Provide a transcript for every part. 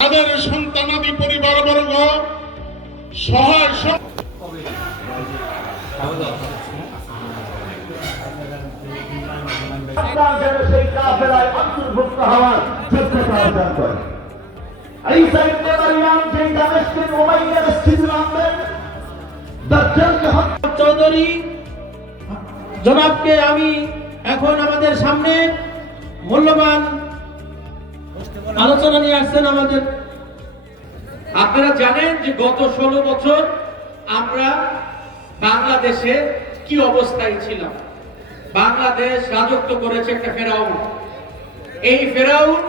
তাদের সন্তানাদি পরিবারবর্গ সহায় সেই কাফেলায় অন্তর্ভুক্ত হওয়ার যোগ্যতা অর্জন করে। ঈসা ইবনে মারইয়াম যে দামেস্কের উমাইয়ার স্থিতিতে আনলেন, দাজ্জালকে হত্যা। চৌধুরী জনাবকে আমি এখন আমাদের সামনে মূল্যবান আলোচনা নিয়ে আসছেন আমাদের। আপনারা জানেন যে গত 16 বছর আমরা বাংলাদেশে কি অবস্থায় ছিলাম। বাংলাদেশ রাজত্ব করেছে একটা ফেরাউন। এই ফেরাউন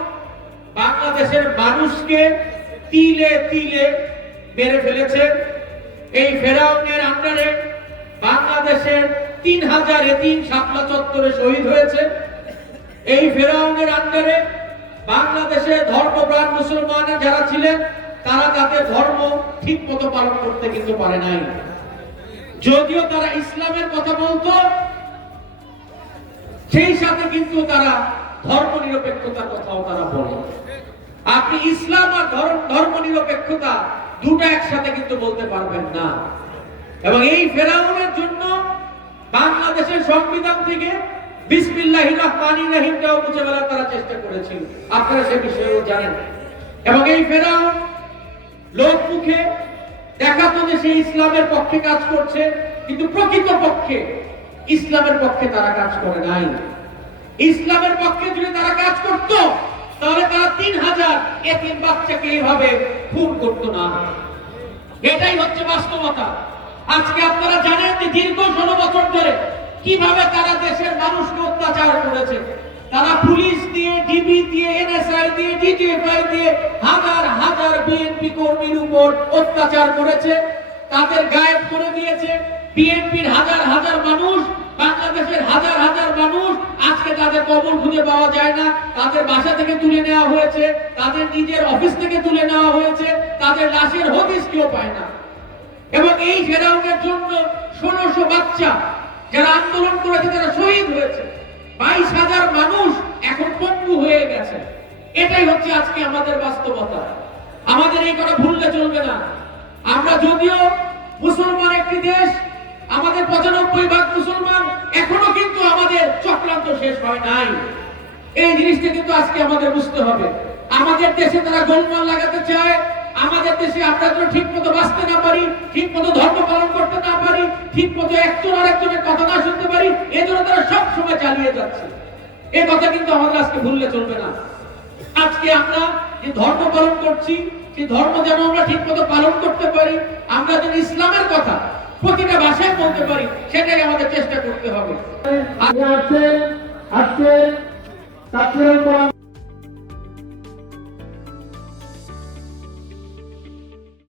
বাংলাদেশের মানুষকে তিলে তিলে মেরে ফেলেছে। এই ফেরাউনের আন্ডারে বাংলাদেশের 3000 এতিম শাপলা চত্বরে শহীদ হয়েছে। এই ফেরাউনের আন্ডারে বাংলাদেশে ধর্মপ্রাণ মুসলমান যারা ছিলেন তারা তাদের ধর্ম ঠিক মতো পালন করতে কিন্তু পারে নাই। যদিও তারা ইসলামের কথা বলতো, সেই সাথে কিন্তু তারা ধর্ম নিরপেক্ষতার কথাও তারা বলে। আপনি ইসলাম আর ধর্ম নিরপেক্ষতা দুটো একসাথে কিন্তু বলতে পারবেন না। এবং এই ফেরাউনের জন্য বাংলাদেশের সংবিধান থেকে বিসমিল্লাহির রহমানির রহিমটাও মুছে ফেলার তারা চেষ্টা করেছিল। আপনারা সে বিষয়েও জানেন। এবং এই ফেরাউন লোক মুখে দেখাতো যে সে ইসলামের পক্ষে কাজ করছে, কিন্তু প্রকৃত পক্ষে ইসলামের পক্ষে তারা কাজ করে নাই। ইসলামের পক্ষে যদি তারা কাজ করত তাহলে তারা 3000 এতিম বাচ্চাকে এইভাবে খুন করত না। এটাই হচ্ছে বাস্তবতা। আজকে আপনারা জানেন যে দীর্ঘ 16 বছর ধরে কিভাবে তারা দেশের মানুষকে অত্যাচার করেছে। তারা পুলিশ দিয়ে, ডিবি দিয়ে, এনএসআই দিয়ে, ডিজিএফআই দিয়ে হাজার হাজার বিএনপি কর্মীর উপর অত্যাচার করেছে, তাদের গায়েব করে দিয়েছে। বিএনপির হাজার হাজার মানুষ, বাংলাদেশের হাজার হাজার মানুষ আজকে তাদের কবর খুঁজে পাওয়া যায় না। তাদের বাসা থেকে তুলে নেওয়া হয়েছে, তাদের নিজের অফিস থেকে তুলে নেওয়া হয়েছে, তাদের লাশের হদিস কেউ পায় না। এবং এই ফেরাউনের জন্য 1600 বাচ্চা যারা আন্দোলন করেছে তারা শহীদ হয়েছে। 22,000 মানুষ এখন পঙ্গু হয়ে গেছে। এটাই হচ্ছে আজকে আমাদের বাস্তবতা। আমাদের এই কথা ভুললে চলবে না। আমরা যদিও মুসলমান একটি দেশ, আমাদের 95% মুসলমান, এখনো কিন্তু আমাদের চক্রান্ত শেষ হয় নাই। এই জিনিসটা কিন্তু আজকে আমাদের বুঝতে হবে। আমাদের দেশে তারা গোলমাল লাগাতে চায়। আমাদের দেশে আমরা যেন ঠিক মতো বাঁচতে না পারি, ঠিক মতো ধর্ম পালন করতে না পারি, ঠিক মতো একজন আরেকজনের কথা না শুনতে পারি, এজন্য তারা সব সময় চালিয়ে যাচ্ছে। এই কথা কিন্তু আমাদের আজকে ভুললে চলবে না। আজকে আমরা যে ধর্ম পালন করছি, সেই ধর্ম যেন আমরা ঠিক মতো পালন করতে পারি, আমরা যেন ইসলামের কথা প্রতিটা ভাষায় বলতে পারি, সেটাই আমাদের চেষ্টা করতে হবে। আজকে